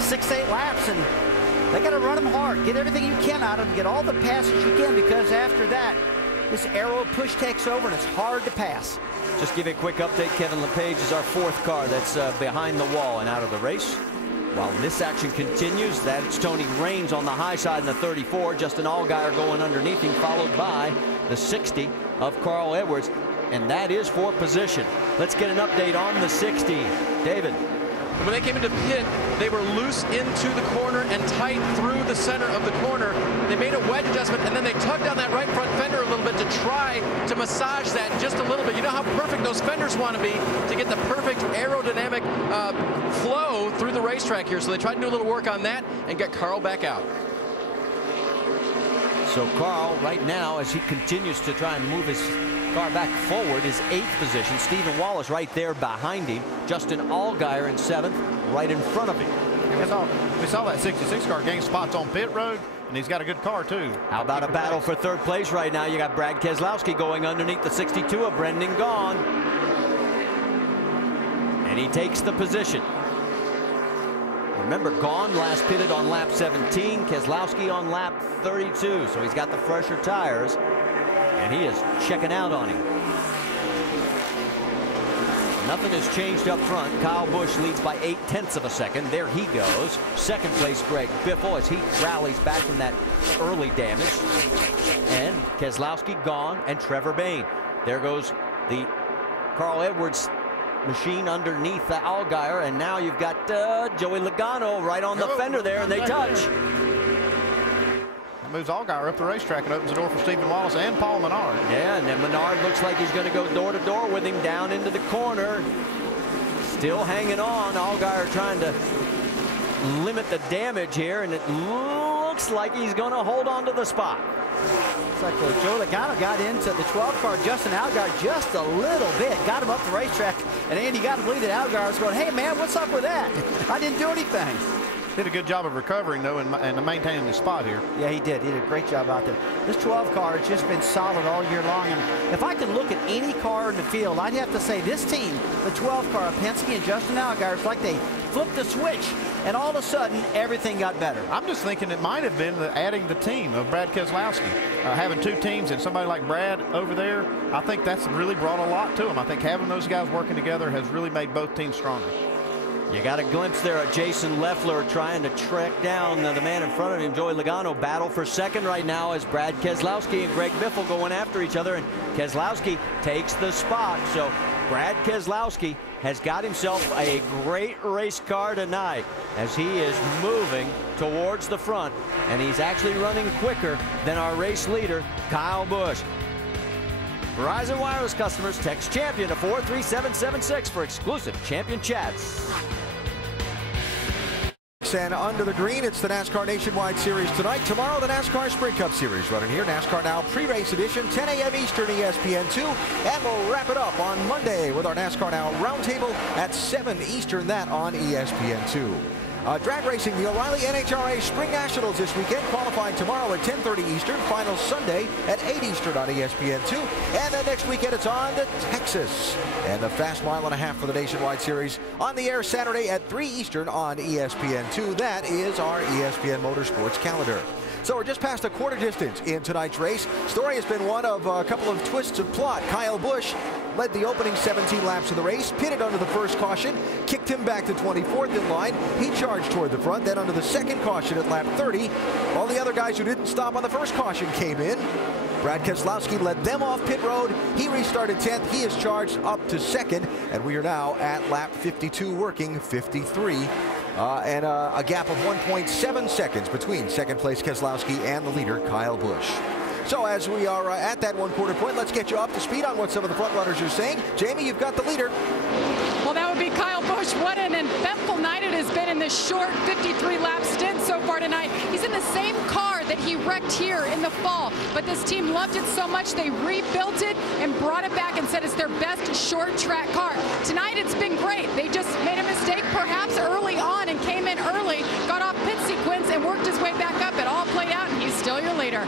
6-8 laps, and they got to run them hard. Get everything you can out of them. Get all the passes you can, because after that, this aero push takes over, and it's hard to pass. Just give you a quick update. Kevin LePage is our 4th car that's behind the wall and out of the race. While this action continues, that's Tony Raines on the high side in the 34. Justin Allgaier going underneath him, followed by the 60 of Carl Edwards. And that is for position. Let's get an update on the 60. David. When they came into pit, they were loose into the corner and tight through the center of the corner. They made a wedge adjustment, and then they tugged on that right front fender a little bit to try to massage that just a little bit. You know how perfect those fenders want to be to get the perfect aerodynamic flow through the racetrack here. So they tried to do a little work on that and get Carl back out. So Carl, right now, as he continues to try and move his car back forward, is 8th position. Stephen Wallace right there behind him. Justin Allgaier in 7th, right in front of him. We saw that 66 car gain spots on pit road, and he's got a good car too. How about a battle for 3rd place right now? You got Brad Keselowski going underneath the 62 of Brendan Gaughan. And he takes the position. Remember, Gaughan last pitted on lap 17, Keselowski on lap 32, so he's got the fresher tires. And he is checking out on him. Nothing has changed up front. Kyle Busch leads by 0.8 of a second. There he goes. 2nd place, Greg Biffle, as he rallies back from that early damage. And Keselowski, Gaughan, and Trevor Bayne. There goes the Carl Edwards machine underneath the Allgaier. And now you've got Joey Logano right on the fender there, and they touch. Moves Allgaier up the racetrack and opens the door for Stephen Wallace and Paul Menard. Yeah, and then Menard looks like he's going to go door to door with him down into the corner. Still hanging on. Allgaier trying to limit the damage here, and it looks like he's going to hold on to the spot. It's like Joe Logano got into the 12 car, Justin Allgaier, just a little bit. Got him up the racetrack, and Andy got to believe that Allgaier was going, hey, man, what's up with that? I didn't do anything. Did a good job of recovering, though, and maintaining the spot here. Yeah, he did. He did a great job out there. This 12 car has just been solid all year long. And if I could look at any car in the field, I'd have to say this team, the 12 car, Penske and Justin Allgaier, it's like they flipped the switch, and all of a sudden, everything got better. I'm just thinking it might have been adding the team of Brad Keselowski. Having 2 teams and somebody like Brad over there, I think that's really brought a lot to him. I think having those guys working together has really made both teams stronger. You got a glimpse there of Jason Leffler trying to track down the man in front of him, Joey Logano. Battle for 2nd right now as Brad Keselowski and Greg Biffle going after each other, and Keselowski takes the spot. So Brad Keselowski has got himself a great race car tonight as he is moving towards the front, and he's actually running quicker than our race leader, Kyle Busch. Verizon Wireless customers, text champion to 43776 for exclusive champion chats. And under the green, it's the NASCAR Nationwide Series tonight. Tomorrow, the NASCAR Sprint Cup Series running here. NASCAR Now pre-race edition, 10 a.m. Eastern, ESPN2. And we'll wrap it up on Monday with our NASCAR Now Roundtable at 7 Eastern, that on ESPN2. Drag racing, the O'Reilly NHRA Spring Nationals this weekend, qualifying tomorrow at 10:30 Eastern, final Sunday at 8 Eastern on ESPN2. And then next weekend it's on to Texas. And the fast mile and a half for the Nationwide Series on the air Saturday at 3 Eastern on ESPN2. That is our ESPN Motorsports calendar. So we're just past a quarter distance in tonight's race. Story has been one of a couple of twists of plot. Kyle Busch led the opening 17 laps of the race, pitted under the first caution, kicked him back to 24th in line. He charged toward the front, then under the second caution at lap 30. All the other guys who didn't stop on the first caution came in. Brad Keselowski led them off pit road. He restarted 10th. He is charged up to 2nd, and we are now at lap 52, working 53. And a gap of 1.7 seconds between 2nd place Keselowski and the leader, Kyle Busch. So as we are at that 1/4 point, let's get you up to speed on what some of the front runners are saying. Jamie, you've got the leader. Well, that would be Kyle Busch. What an eventful night it has been in this short 53-lap stint so far tonight. He's in the same car that he wrecked here in the fall, but this team loved it so much they rebuilt it and brought it back and said it's their best short track car. Tonight it's been great. They just made a mistake perhaps early on and came in early, got off pit sequence and worked his way back up. It all played out and he's still your leader.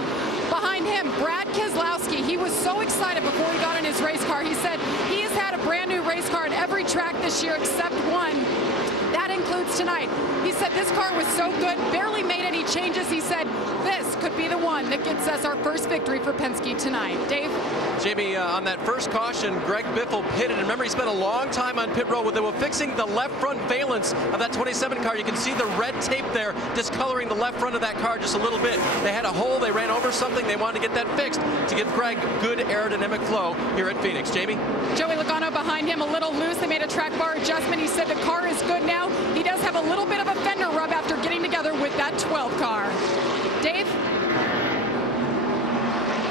Behind him, Brad Keselowski. He was so excited before he got in his race car. He said he has had a brand new race car at every track this year except one. That includes boots tonight. He said this car was so good, barely made any changes. He said this could be the one that gets us our first victory for Penske tonight. Dave? Jamie, on that first caution, Greg Biffle pitted. And remember, he spent a long time on pit road. They were fixing the left front valence of that 27 car. You can see the red tape there discoloring the left front of that car just a little bit. They had a hole. They ran over something. They wanted to get that fixed to give Greg good aerodynamic flow here at Phoenix. Jamie? Joey Logano behind him, a little loose. They made a track bar adjustment. He said the car is good now. He does have a little bit of a fender rub after getting together with that 12 car. Dave?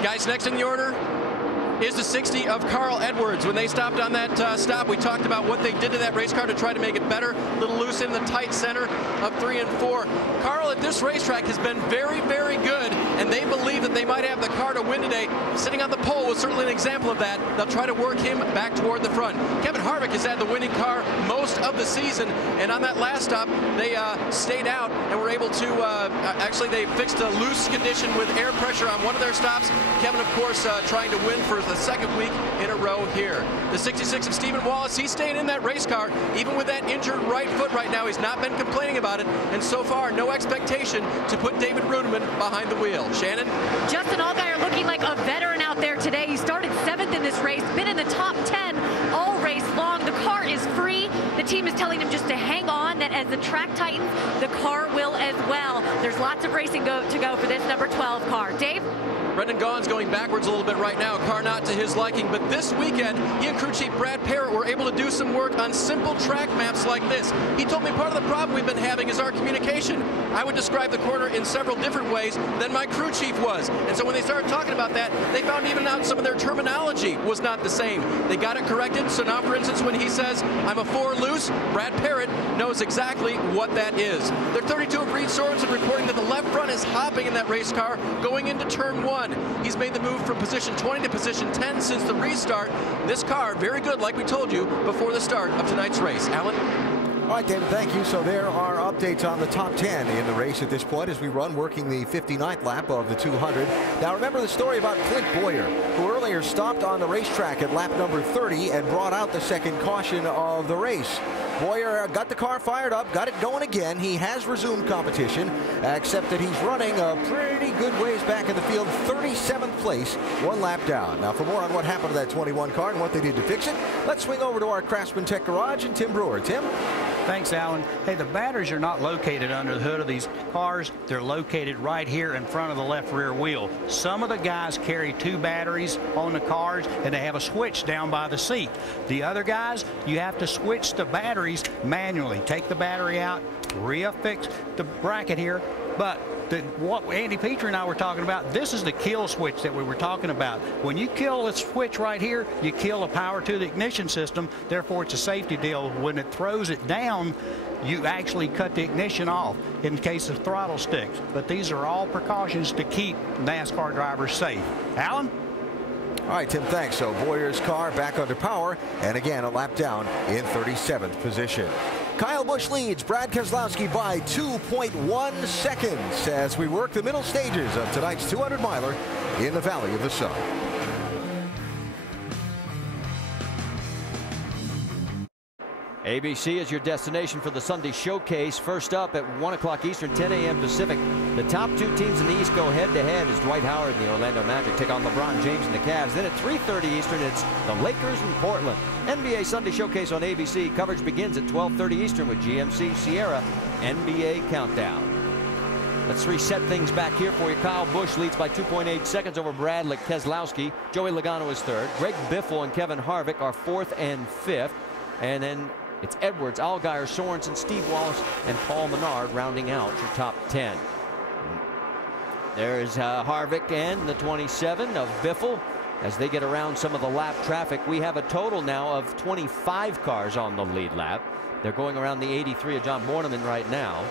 Guys, next in the order is the 60 of Carl Edwards. When they stopped on that stop, we talked about what they did to that race car to try to make it better. A little loose in the tight center of 3 and 4. Carl at this racetrack has been very, very good, and they believe that they might have the car to win today. Sitting on the pole was certainly an example of that. They'll try to work him back toward the front. Kevin Harvick has had the winning car most of the season, and on that last stop, they stayed out and were able to, actually they fixed a loose condition with air pressure on one of their stops. Kevin, of course, trying to win for the second week in a row here. The 66 of Stephen Wallace, he's staying in that race car. Even with that injured right foot right now, he's not been complaining about it. And so far, no expectation to put David Rudeman behind the wheel. Shannon? Justin Allgaier looking like a veteran out there today. He started 7th in this race, been in the top 10 all race long. The car is free. The team is telling him just to hang on, that as the track tightens, the car will as well. There's lots of racing to go for this number 12 car. Dave? Brendan Gaughan's going backwards a little bit right now, a car not to his liking, but this weekend, he and crew chief Brad Parrott were able to do some work on simple track maps like this. He told me part of the problem we've been having is our communication. I would describe the corner in several different ways than my crew chief was. And so when they started talking about that, they found even out some of their terminology was not the same. They got it corrected, so now, for instance, when he says, I'm a 4 loose, Brad Parrott knows exactly what that is. They're 32 of Reed Sorensen reporting that the left front is hopping in that race car going into turn 1. He's made the move from position 20 to position 10 since the restart. This car, very good, like we told you, before the start of tonight's race. Alan? All right, David, thank you. So there are updates on the top 10 in the race at this point as we run working the 59th lap of the 200. Now, remember the story about Clint Boyer, who earlier stopped on the racetrack at lap number 30 and brought out the second caution of the race. Boyer got the car fired up, got it going again. He has resumed competition, except that he's running a pretty good ways back in the field, 37th place, 1 lap down. Now, for more on what happened to that 21 car and what they did to fix it, let's swing over to our Craftsman Tech Garage and Tim Brewer. Tim? Thanks, Alan. Hey, the batteries are not located under the hood of these cars. They're located right here in front of the left rear wheel. Some of the guys carry 2 batteries on the cars, and they have a switch down by the seat. The other guys, you have to switch the batteries manually. Take the battery out, reaffix the bracket here. But what Andy Petrie and I were talking about, this is the kill switch that we were talking about. When you kill this switch right here, you kill the power to the ignition system. Therefore, it's a safety deal. When it throws it down, you actually cut the ignition off in case of throttle sticks. But these are all precautions to keep NASCAR drivers safe. Alan? All right, Tim, thanks. So Boyer's car back under power, and again, a lap down in 37th position. Kyle Busch leads Brad Keselowski by 2.1 seconds as we work the middle stages of tonight's 200-miler in the Valley of the Sun. ABC is your destination for the Sunday showcase. First up at 1 o'clock Eastern, 10 a.m. Pacific. The top 2 teams in the East go head-to-head as Dwight Howard and the Orlando Magic take on LeBron James and the Cavs. Then at 3:30 Eastern, it's the Lakers and Portland. NBA Sunday showcase on ABC. Coverage begins at 12:30 Eastern with GMC Sierra NBA Countdown. Let's reset things back here for you. Kyle Busch leads by 2.8 seconds over Brad Keselowski. Joey Logano is 3rd. Greg Biffle and Kevin Harvick are 4th and 5th. And then it's Edwards, Allgaier, Sorensen, Steve Wallace, and Paul Menard rounding out your top 10. There's Harvick and the 27 of Biffle as they get around some of the lap traffic. We have a total now of 25 cars on the lead lap. They're going around the 83 of John Borneman right now.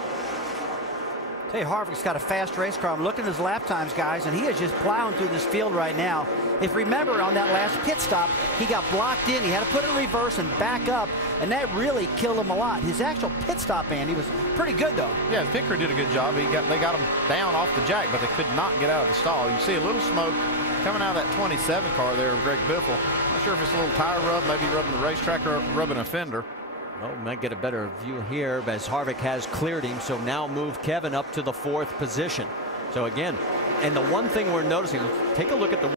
Hey, Harvick's got a fast race car. I'm looking at his lap times, guys, and he is just plowing through this field right now. If remember, on that last pit stop, he got blocked in. He had to put it in reverse and back up, and that really killed him a lot. His actual pit stop, Andy, was pretty good, though. Yeah, Pit crew did a good job. They got him down off the jack, but they could not get out of the stall. You see a little smoke coming out of that 27 car there of Greg Biffle. Not sure if it's a little tire rub, maybe rubbing the racetrack or rubbing a fender. Well, we might get a better view here as Harvick has cleared him. So now move Kevin up to the 4th position. So again, and the one thing we're noticing, take a look at the